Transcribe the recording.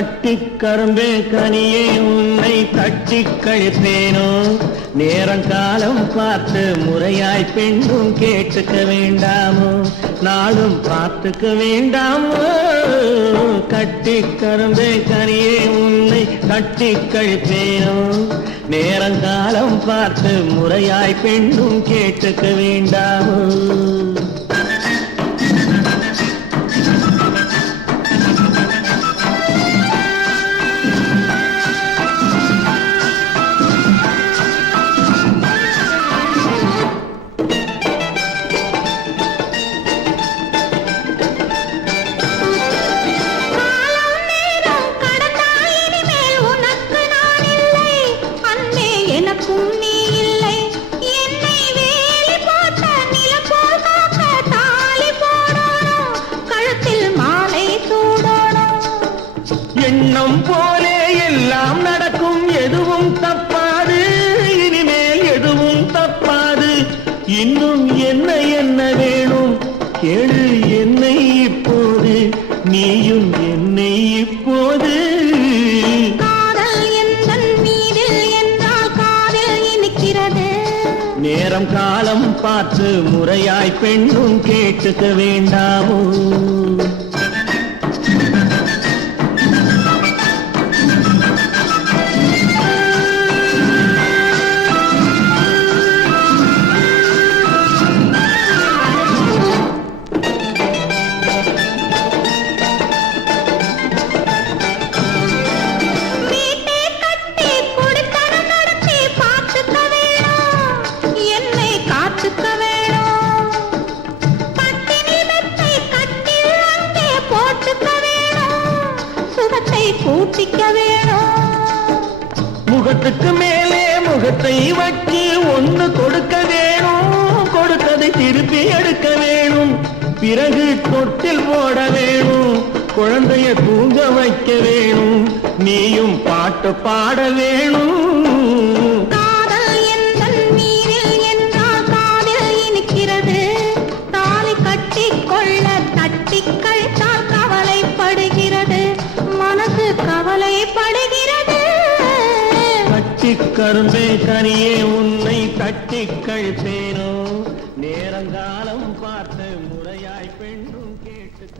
கட்டி கரும்பே கனியே உன்னை தட்டி கழிப்பேனோ நேரங்காலம் பார்த்து முறையாய் பெண்ணும் கேட்டுக்க வேண்டாமோ நாளும் பார்த்துக்க வேண்டாமோ கட்டி கரும்பே கனியே உன்னை தட்டி கழிப்பேனோ நேரங்காலம் பார்த்து முறையாய் பெண்ணும் கேட்டுக்க வேண்டாமோ எண்ணம் போலே எல்லாம் நடக்கும் எதுவும் தப்பாது இனிமேல் எதுவும் தப்பாது இன்னும் என்ன என்ன வேணும் கேளு என்னை இப்போது நீயும் என்னை இப்போது காதல் எந்தன் மீதில் என்றால் காதல் இனிக்கிறது நேரம் காலம் பார்த்து முறையாய் பெண்ணும் கேட்டுக்க வேண்டாமோ கூட்டிக்க வேணும் முகத்துக்கு மேலே முகத்தை வச்சு ஒன்று கொடுக்க வேணும் கொடுத்ததை திருப்பி எடுக்க வேணும் பிறகு தொட்டில் போட வேணும் குழந்தைய தூங்க வைக்க வேணும் நீயும் பாட்டு பாட வேணும் காதல் எந்தன் மீறில் என்றால் காதல் இனிக்கிறது தாலி கட்டி கொள்ள தட்டி கழித்தால் கவலைப்படுகிறது மனசு கவலைப்படுகிறது கட்டி கரும்பே கனியே உன்னை தட்டி கழிப்பேனோ நேரங்காலம் பார்த்து முறையாய் பெண்ணும் கேட்டுக்க